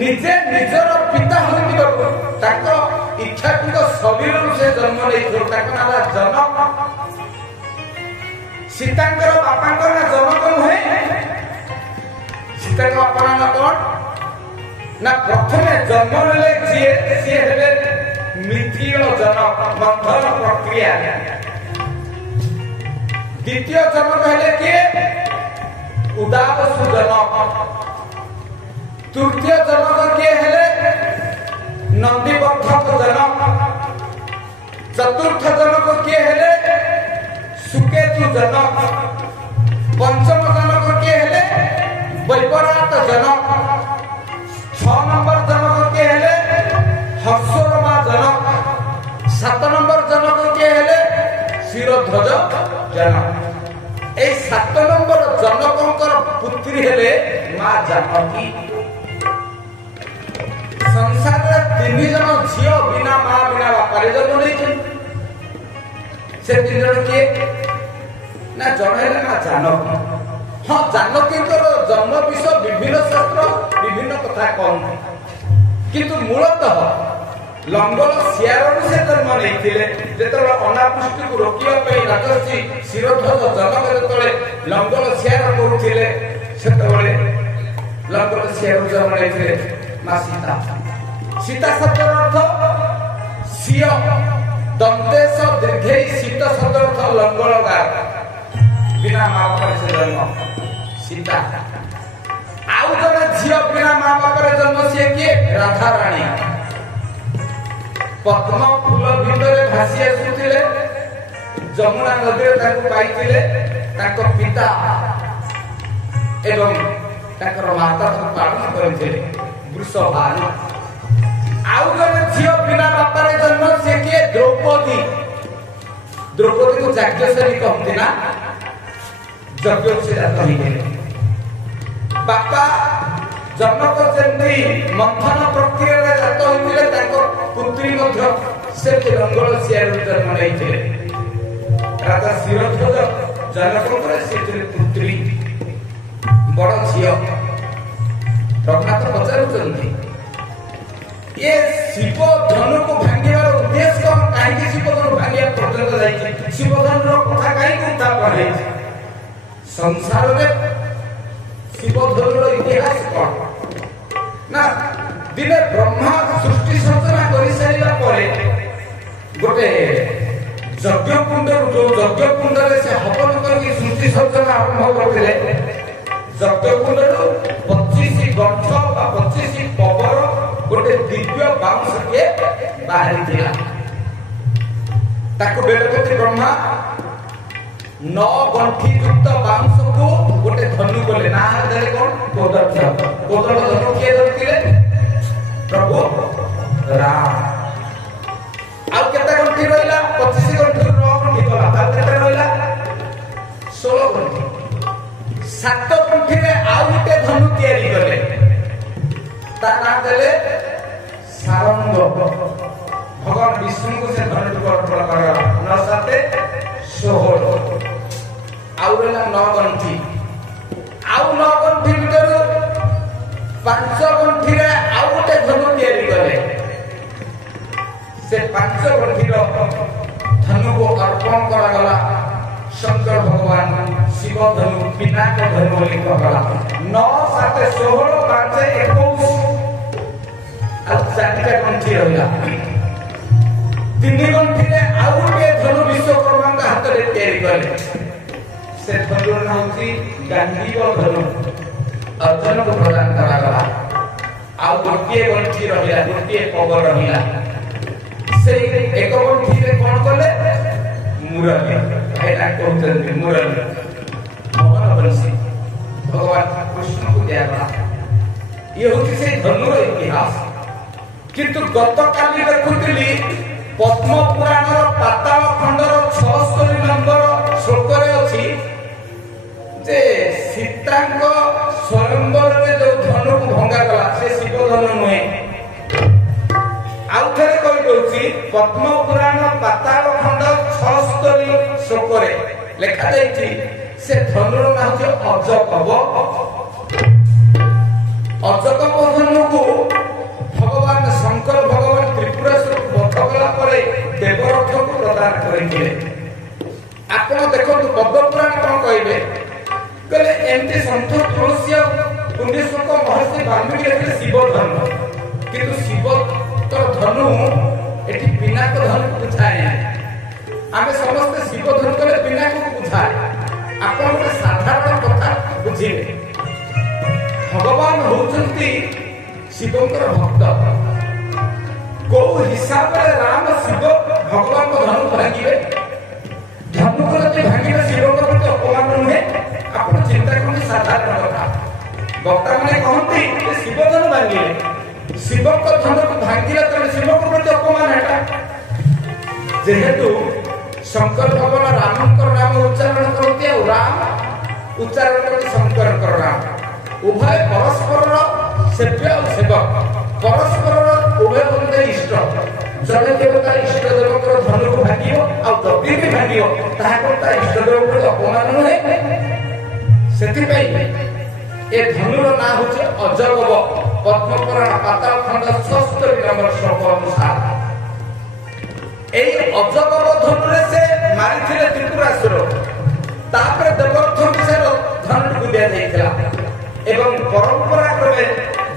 ନିଜେ ନିଜର ପିତା ହୋଇଥିବାରୁ ତାଙ୍କ ଇଚ୍ଛାକୃତ ଶରୀରରୁ ସେ ଜନ୍ମ ନେଇଥିବ। ତାଙ୍କ ନାଁ ହେଲା ଜନକ। ସୀତାଙ୍କର ବାପାଙ୍କ ନାଁ ଜନକ ନୁହେଁ। ସୀତାଙ୍କ ବାପା ନାଁ କଣ ନା ପ୍ରଥମେ ଜନ୍ମ ନେଲେ ଯିଏ ସିଏ ହେଲେ ମିଥିଳ ଜନକ, ମନ୍ଥନ ପ୍ରକ୍ରିୟା। ଦ୍ୱିତୀୟ ଜନକ ହେଲେ କିଏ? ଉଦାବସୁ ଜନକ। ତୃତୀୟ ଜନକ କିଏ ହେଲେ? ନନ୍ଦିବର୍ଦ୍ଧକ ଜନକ। ଚତୁର୍ଥ ଜନକ କିଏ ହେଲେ? ସୁକେତୁ ଜନକ। ପଞ୍ଚମ ଜନକ କିଏ ହେଲେ? ବୈବରାତ ଜନକ। 6 ନମ୍ବର ଜନକ କିଏ ହେଲେ? ହର୍ଷୋରମା ଜନକ। 7 ନମ୍ବର ଜନକ କିଏ ହେଲେ? ଶିରଧ୍ୱଜ ଜନକ। এই 7 নম্বর জনকଙ୍କର পুত্রী হেলে মা জানকী। সংসারে 3 জন ঝিও বিনা মা বিনা বাপারে জন্ম নেইছেন। সে 3 জন কিଏ? না জଣେ ହେଲେ ମା ଜାନକୀ। ହଁ ଜାନକୀଙ୍କର ଜନ୍ମ ବିଷୟ ବିଭିନ୍ନ ଶାସ୍ତ୍ର ବିଭିନ୍ନ କଥା କହନ୍ତି, କିନ୍ତୁ ମୂଳତଃ ଲଙ୍ଗଳ ଶିଆରରୁ ସେ ଜନ୍ମ ନେଇଥିଲେ। ଯେତେବେଳେ ଅନାବୃଷ୍ଟିକୁ ରୋକିବା ପାଇଁ ରାଜର୍ଷି ଶିରଧ୍ୱଜ ଜନକ ଯେତେବେଳେ ଲଙ୍ଗଳ ଶିଆର କରୁଥିଲେ ସେତେବେଳେ ଲଙ୍ଗଳ ଶିଆରରୁ ଜନ୍ମ ନେଇଥିଲେ ମା ସୀତା। ସୀତା ଶବ୍ଦର ଅର୍ଥ ସିଅ, ଦନ୍ତେଶ ଦୀର୍ଘେଇ ଶୀତ ଶବ୍ଦର ଅର୍ଥ ଲଙ୍ଗଳ ଗାର। ବିନା ମା ବାପାରେ ସେ ଜନ୍ମ ସୀତା। ଆଉ ଜଣେ ଝିଅ ବିନା ମା ବାପାରେ ଜନ୍ମ ସିଏ କିଏ? ରାଧାରାଣୀ। ପଦ୍ମ ଫୁଲ ଭିତରେ ଭାସି ଆସୁଥିଲେ, ଯମୁନା ନଦୀରେ ତାଙ୍କୁ ପାଇଥିଲେ ତାଙ୍କ ପିତା ଏବଂ ତାଙ୍କର ମାତା ତାଙ୍କୁ ପାଳନ କରିଥିଲେ ବୃଷଭାନୁ। ଆଉ ଜଣେ ଝିଅ ବିନା ବାପାରେ ଜନ୍ମ ସେ କିଏ? ଦ୍ରୌପଦୀ। ଦ୍ରୌପଦୀକୁ ଯାଜ୍ଞସେନୀ କହନ୍ତି ନା, ଯଜ୍ଞ ସେ ଜାତ ହେଇଥିଲେ। ବାପା ଜନକ ଯେମିତି ମନ୍ଥନ ପ୍ରକ୍ରିୟାରେ ଜାତ ହୋଇଥିଲେ ତାଙ୍କ ପୁତ୍ରୀ ମଧ୍ୟ ସେ ଲଙ୍ଗଳ ଶିଆରରୁ ଜନ୍ମ ନେଇଥିଲେ। ରାଜା ଶିରଧ୍ୱଜ ଜନକଙ୍କର ସେ ପୁତ୍ରୀ ବଡ ଝିଅ। ରଘୁନାଥ ପଚାରୁଛନ୍ତି ଏ ଶିବ ଧନୁକୁ ଭାଙ୍ଗିବାର ଉଦ୍ଦେଶ୍ୟ କଣ? କାହିଁକି ଶିବ ଧନୁ ଭାଙ୍ଗିବା ପର୍ଯ୍ୟନ୍ତ ଯାଇଛି? ଶିବ ଧନୁର କଥା କାହିଁକି ଉତ୍ଥାପନ ହେଇଛି? ସଂସାରରେ ଶିବ ଧନୁର ଇତିହାସ କଣ ନା, ଦିନେ ବ୍ରହ୍ମା ସୃଷ୍ଟି ସର୍ଜନା କରିସାରିବା ପରେ ଗୋଟେ ଯଜ୍ଞ କୁଣ୍ଡରୁ, ଯୋଉ ଯଜ୍ଞ କୁଣ୍ଡରେ ସେ ହବନ କରିକି ସୃଷ୍ଟି ସର୍ଜନା ଆରମ୍ଭ କରିଥିଲେ, ଯଜ୍ଞ କୁଣ୍ଡରୁ 25 ଗଣ୍ଠ ବା 25 ପବର ଗୋଟେ ଦିବ୍ୟ ବାଉଁଶଟିଏ ବାହାରିଥିଲା। ତାକୁ ବେଦପତି ବ୍ରହ୍ମା 9 ଗଣ୍ଠି ଯୁକ୍ତ ବାଉଁଶକୁ ଗୋଟେ ଧନୁ କଲେ। ନା ଦେଲେ କଣ? କୋଦଳ। କୋଦଳ ଧନୁ କିଏ ଧରିଥିଲେ? ପ୍ରଭୁ ରାମ। ଆଉ କେତେ ଗଣ୍ଠି ରହିଲା? 25 ଗଣ୍ଠିରୁ 9 ଗଣ୍ଠି ଗଲା, ଆଉ କେତେ ରହିଲା? 16 ଗଣ୍ଠି। 7 ଗଣ୍ଠିରେ ଆଉ ଗୋଟେ ଧନୁ ତିଆରି କଲେ, ତା ନାଁ ଦେଲେ ସାରଙ୍ଗ। ଭଗବାନ ବିଷ୍ଣୁଙ୍କୁ ସେ ଧନୁକୁ ଅର୍ପଣ କରାଗଲା। 9 7 16। ଆଉ ରହିଲା 9 ଗଣ୍ଠି। ଆଉ 9 ଗଣ୍ଠି ଭିତରୁ 5 ଗଣ୍ଠିରେ ଆଉ ଗୋଟେ ଧନୁ ତିଆରି କଲେ। ସେ 5 ଗଣ୍ଠିର ଧନୁକୁ ଅର୍ପଣ କରାଗଲା ଶଙ୍କର ଭଗବାନ ଶିବ ଧନୁ, ପିନାକ ଧନୁ ବୋଲି କୁହାଗଲା। 9 7 16 5 21 ଆଉ 4ଟା ଗଣ୍ଠି ରହିଲା। 3 ଗଣ୍ଠିରେ ଆଉ ଗୋଟିଏ ଧନୁ ବିଶ୍ୱକର୍ମାଙ୍କ ହାତରେ ତିଆରି କଲେ। ସେ ଧନୁର ନାଁ ହେଉଛି ଗାଣ୍ଡୀବ ଧନୁ, ଅର୍ଜୁନକୁ ପ୍ରଦାନ କରାଗଲା। ଆଉ ଗୋଟିଏ ଗଣ୍ଠି ରହିଲା, ଗୋଟିଏ ପବନ ରହିଲା। ସେଇ 1 ଗଣ୍ଠିରେ କଣ କଲେ? ମୁରଲି। ଭାଇନା କହୁଛନ୍ତି ମୁରଲି ମୋହନ ବଂଶୀ ଭଗବାନ କୃଷ୍ଣଙ୍କୁ ଦିଆଗଲା। ଇଏ ହେଉଛି ସେଇ ଧନୁର ଇତିହାସ। କିନ୍ତୁ ଗତକାଲି ଦେଖୁଥିଲି ପଦ୍ମ ପୁରାଣର ପାତାଳ ଖଣ୍ଡର 76 ନମ୍ବର ଶ୍ଲୋକରେ ଅଛି ଯେ ସୀତାଙ୍କ ସ୍ୱୟଂବରରେ ଯୋଉ ଧନୁକୁ ଭଙ୍ଗାଗଲା ସେ ଶିବ ଧନୁ ନୁହେଁ। ଆଉ ଥରେ କହିଦଉଛି, ପଦ୍ମ ପୁରାଣ ପାତାଳ ଖଣ୍ଡ 76 ଶ୍ଲୋକରେ ଲେଖାଯାଇଛି से धनुर ना हो अजगब अजगब धनु को भगवान शंकर भगवान त्रिपुरासुर बध कला परे देवरथ को प्रदान करथिले। आपण देखंतु पद्म पुराण कोन कहबे कहले एंते संत तुलसी पुण्यश्लोक महर्षि वाल्मीकि लिखिले शिव धनु किंतु शिव तो धनु एठी पिनाक धनु बुझाए आमे समस्त शिव धनु कहले पिनाक को बुझाए। आपण गोटे साधारण कथा बुझिले भगवान होचंती शिवंकर भक्त को हिसाब रे राम शिव भगवान को धनु भांगिबे धनु को जति भांगिबे शिवंकर प्रति अपमान नुहे। आपण चिंता करनी साधारण कथा भक्त माने कहंती शिव धनु भांगिले शिव को धनु को भांगिले तो शिव को प्रति अपमान हेटा जेहेतु शंकर भगवान रामंकर नाम उच्चारण करते राम उच्चारण करते शंकर नाम उभय परस्पर सेव्य और सेवक परस्पर उभय होते इष्ट जने देवता इष्ट देवकर धनु को भागियो और जति भी भागियो ताहा को ता इष्ट देव को अपमान नुहे। सेति पई ए धनुर ना होचे अजगब पद्मपुराण पाताल खंड 76 नंबर श्लोक अनुसार ए अजगब धनुरे से मारिथिले त्रिपुरासुर तापर देवरथ विषय धनु को दिया जाइथिला एवं परंपरा क्रमे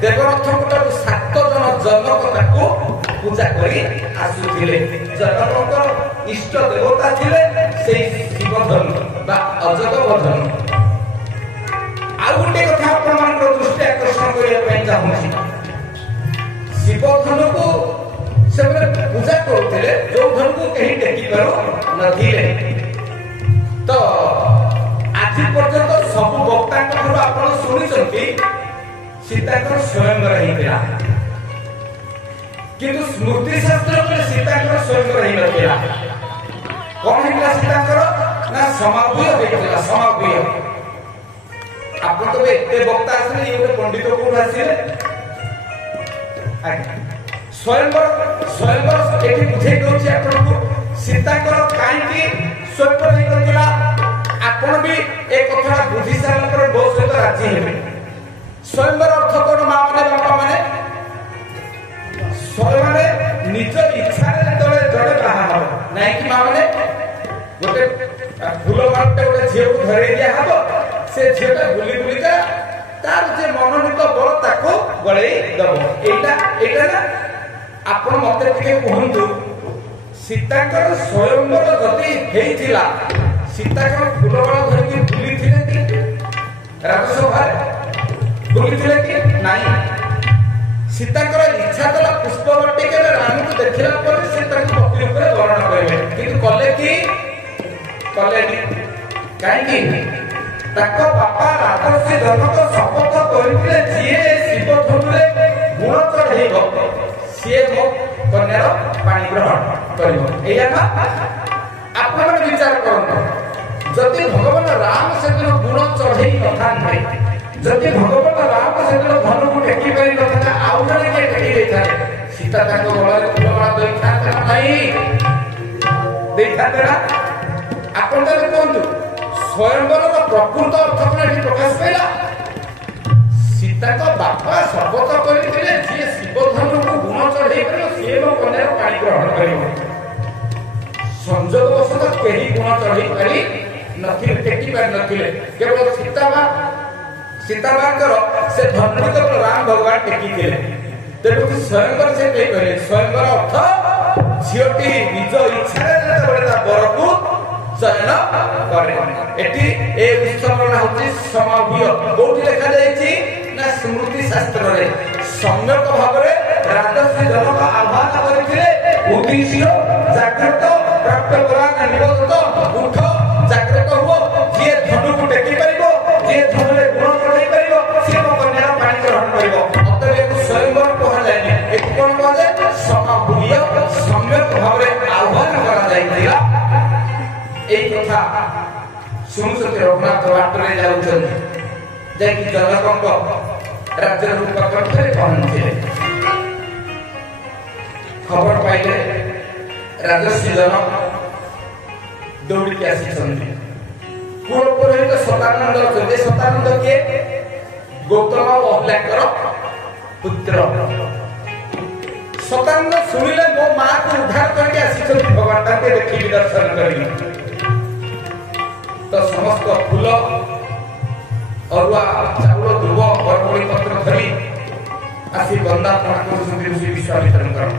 देवरथ को 7 जन जनक ताको पूजा करी आसुथिले। जनककर इष्ट देवता थिले सेई शिव धनु बा अजगब धनु। आ गोटे कथा आपन दृष्टि आकर्षण करिया पई चाहूछी शिव धनु को से पूजा करथिले जो धनु को कहीं टेकी पारो नथिले तो आज पर्यंत सब वक्ता आपण शुणी सीताकर स्वयंवर होता किंतु स्मृति शास्त्र में सीताकर स्वयंवर होता कौन होता सीताकर ना समाभूय होता समाभूय। आप तो एत वक्ता आसले ये पंडित को आसिले स्वयंवर स्वयंवर एठी बुझे दउछि आपनको सीताकर काईकी स्वयंवर होता आपण भी एक कथा बुझी सारा पर बहुत सहित राजी हेबे। स्वयंवर अर्थ कोन मां माने बापा माने स्वयं निज इच्छा रे तळे जड़े बाहा हो नाही कि मां माने गोटे फूल मारते गोटे झियो को धरे दिया हबो से झियोटा बुली बुली का तार जे मनोनीत बल ताको गळेई दबो एटा ना आपण मते टिके कहंतु सीताकर स्वयंवर जति हेइथिला सीताकर फूलमाला धरिकी बुली थिले कि राजसभा बुली थिले कि नाही सीताकर इच्छा तला पुष्पवटिका राम को देखिला पर से ताको पति ऊपर वर्णन करबे किंतु कले कि काहे कि ताको बापा राजर्षि जनक शपथ करथिले जिए शिव धनुरे गुण चढ़ेइबो सिए मो कन्यार पानी ग्रहण करिवो एया ना आपण विचार करंतो जति भगवान राम से गुण चढ़ेई नथान्ते जति भगवान राम से धनु को टेकी पारि नथा आउ जने के टेकी देथा सीता ताको गळा फूलमाला देइथा नाही देइथाते ना आपण तो कोंतु स्वयंवर प्रकृत अर्थ कोन एठी प्रकाश पाइला सीता को बापा शपथ करथिले जे शिव धनु को गुण चढ़ेई करियो से मो कन्यार पानी ग्रहण करियो संजोग वशत केही गुण चढ़ेई पारि नथिले टेकी पारि नथिले केवल सीतामाकर से धनु केवल राम भगवान टेकी थिले तेणु स्वयंवर से कहि कहले स्वयंवर अर्थ झियोटी निज इच्छा रे ता बरकु चयन करे एटी ए उत्सव ना होती समाभूय कोठी लिखा जायछि ना स्मृति शास्त्र रे सम्यक भाबरे राजर्षि जनक आह्वान करथिले उद्देश्य जागृत प्राप्त करान निरोध उठ जागृत हो जे धनु को टेकी परिबो जे धनुरे गुण चढ़ाई परिबो से को कन्या पानी ग्रहण परिबो अतएव स्वयंवर कहा जायनि एक कोन कहले समाभूय सम्यक भाबरे आह्वान करा जायतिला एक कथा सुनुसते रघुनाथ बाटरे जाउछन जेकि जनकंक राज्य रूप कथरे पहुंचे खबर पाइले राजर्षि जनक दौड़ी के आसी कूल पुरोहित सतानंद अछते सतानंद के गौतम अहल्याकर पुत्र सतानंद सुनिले मो मां को उद्धार करके आसी भगवान ताके देखि दर्शन करी तो समस्त फूल अरुआ चाउल दुब बरकोड़ी पत्र धरी आसी बंदा पणा को विश्वामित्र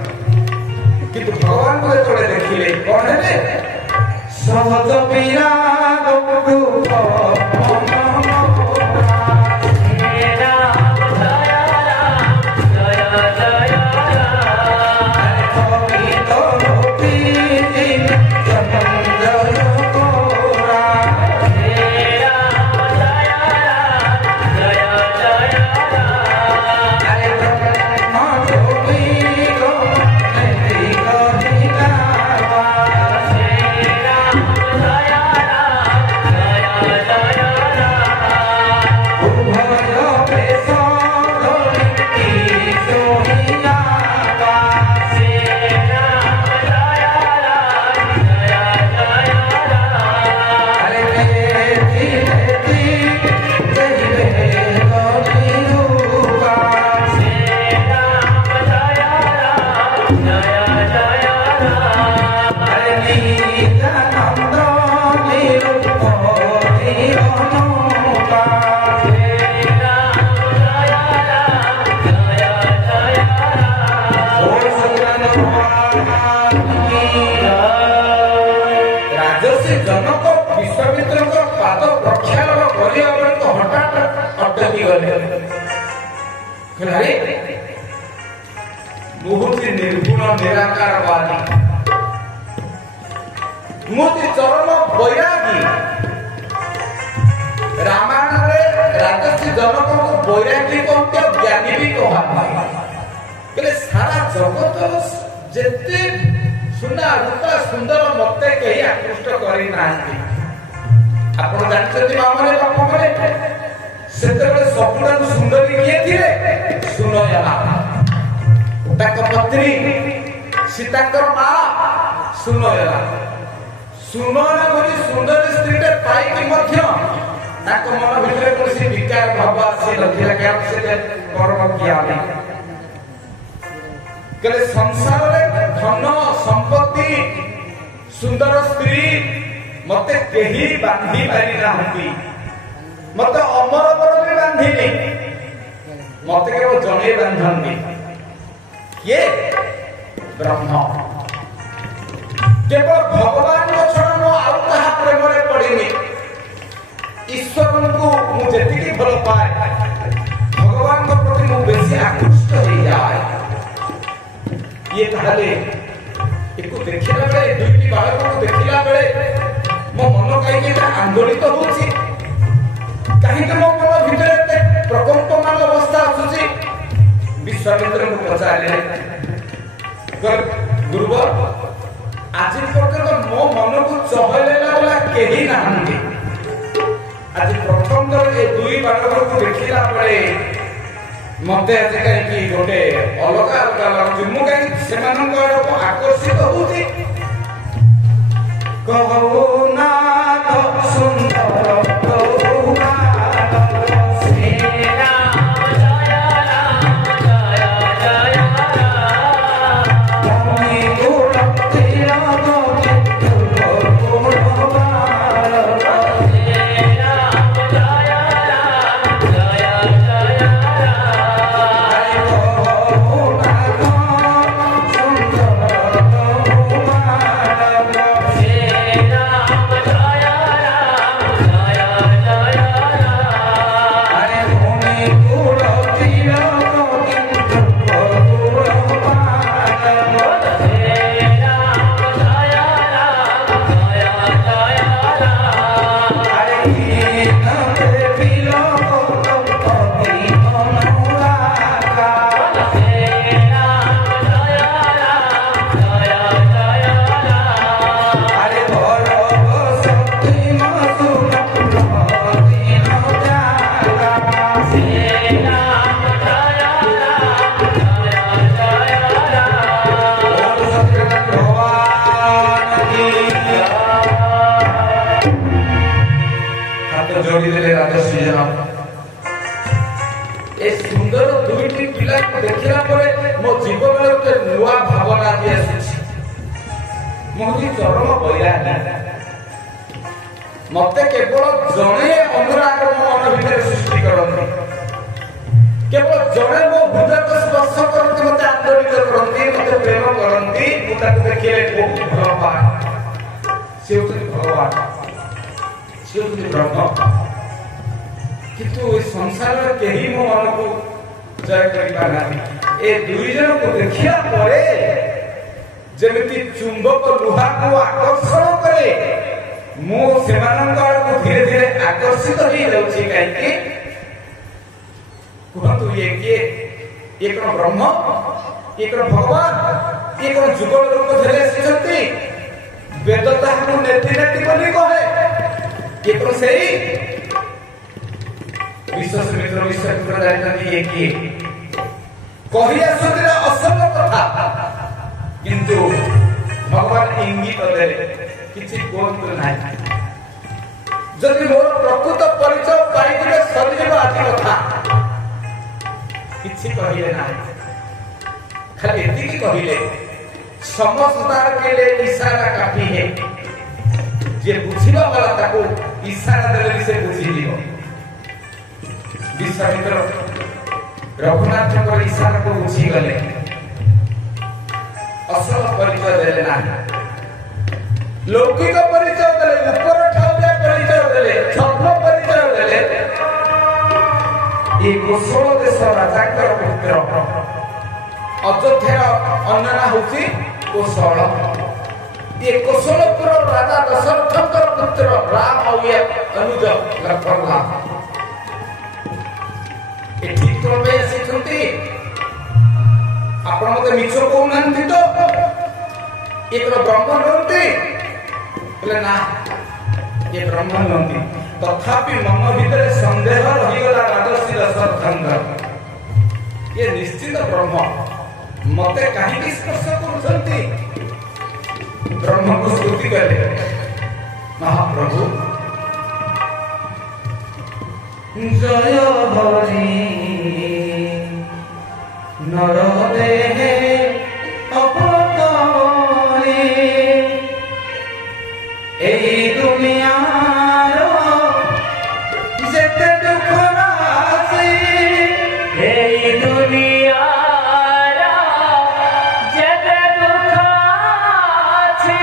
किंतु भगवान को थोड़े देखिले कौन है सहज पीरा दुख मुहूर्ति निर्गुण निराकारवादी मुहूर्ति चरम बैरागी रामायण रे राजर्षि जनक को बैरागी कहते ज्ञानी भी कहते सारा जगत जेते सुना रूपा सुंदर मते कहीं आकृष्ट करी नांती आपण जानते मामले बाप मले सेतेबेले सबुठारु सुंदरी किए थिले सुनयना ताको पत्नी सीताकर मां सुनयना सुनयना भली सुंदर स्त्रीटे पाइकी मध्य ताको मन भितरे कोसी विकार भाव आसी नथिला के से कर्म किया नहीं कले संसार रे धन संपत्ति सुंदर स्त्री मते केही बांधी पारि नाहंती मते अमर पर भी बांधिनी मते केवल जने बांधनी ये ब्रह्म केवल भगवान को छड़ा मो आउ कहा प्रेम रे पड़िनी ईश्वर को मु जेति की भल पाए भगवान को प्रति मु बेसी आकृष्ट हो जाए ये ताले एको देखिला बेले दुईटी बालक को देखिला बेले मो मन कहीं आंदोलित होची कहीं मो मन भितरे प्रकंपमान अवस्था आसुची विश्वामित्र को पचारे गुरुवर आज पर्यंत मो मन को चहलेला वाला केही नाहंती आज प्रथम दर ए दुई बालक को देखिला बेले मते आज कहीं गोटे अलग अलग लाଗୁଛି ମୁଁ कहीं ସେମାନଙ୍କ ଆଡ଼କୁ ଆକର୍ଷିତ ହେଉଛି कहू ना तो सुंदर कहूना श्री राम जय राम जय जय राम भूमि गुण तिलक କରିଦେଲେ ରାଜଶ୍ରୀ ଜନ। ए सुंदर दुईटी पिला को देखिला परे मो जीवन में एक नुआ भावना भी आसी मोहि चरम बैरागी मते केवल जणे अनुराग मो मन भीतर सृष्टि करନ୍ତି केवल जणे मो हृदय को स्पर्श करନ୍ତି मते आंदोलित करନ୍ତି मते प्रेम करନ୍ତି मु ताको देखिले बहुत भल पाए से होती भगवान से होती ब्रह्म किंतु इस संसार में कहीं मो मन को जय करि पाना ए दुई जन को देखिया परे जेमिति चुंबक लुहा को आकर्षण करे मो सेमानंकर को धीरे धीरे आकर्षित हो जाउछि काहे कहतु ये के एक ब्रह्म एक भगवान एक जुगल रूप धरे सिचंती वेदता को नेति नेति बोली कहे एक सेही विश्वास मित्र विश्वास जानते ये किए कही आसुतिर असल कथा किंतु भगवान इंगित देले किछि कोन नाही जदि मोर प्रकृत परिचय पाइदिले शरीर आदि कथा किछि कहिले नाही खाली एतिकी कहिले समझदार के लिए इशारा काफी है जे बुझिबा वाला ताको इशारा देले से बुझि लियो विश्वामित्र रघुनाथ को इशारा को बुझी गले असल परिचय देले ना लौकिक परिचय देले ऊपर ठाउले परिचय देले छद्म परिचय देले ये कोशल देश राजा कर पुत्र अयोध्या अन्ना होती कोशल ये कोशलपुर राजा दशरथ पुत्र राम और ये अनुज लक्ष्मण आपण मते मिछ को नंती तो एक ब्रह्म नंती बोले ना ये ब्रह्म नंती तथापि मन भीतर संदेह रही गला राजश्री दशरथ ये निश्चित ब्रह्म मते काहे स्पर्श करछंती ब्रह्म को स्तुति करे महाप्रभु जय हरि नरदेहे अपतारे एई दुनियार जेते दुख राशि एई दुनियार जेते दुख अछि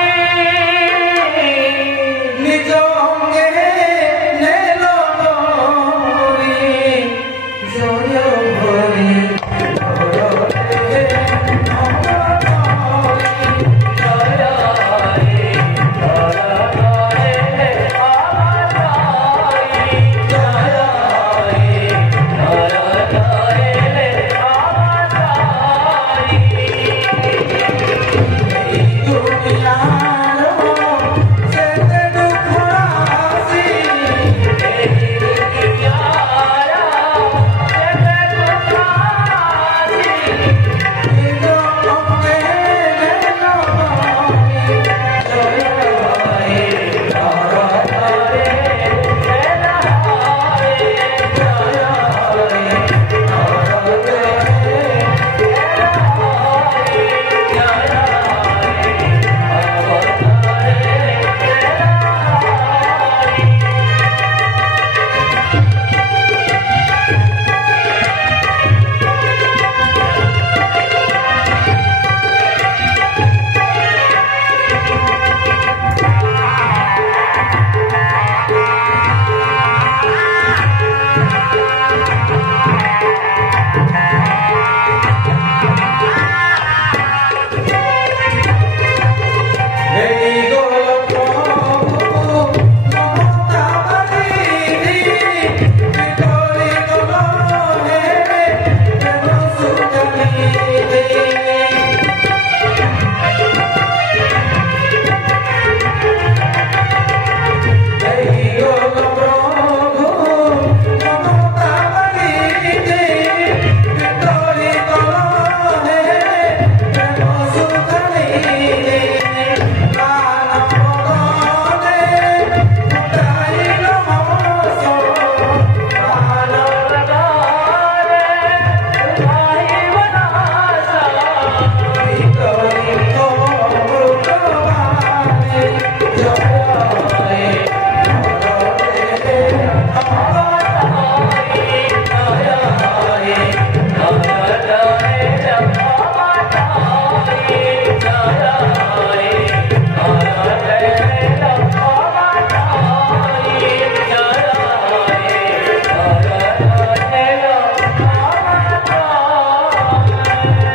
निज अंगे नेलो जय हरि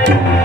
रे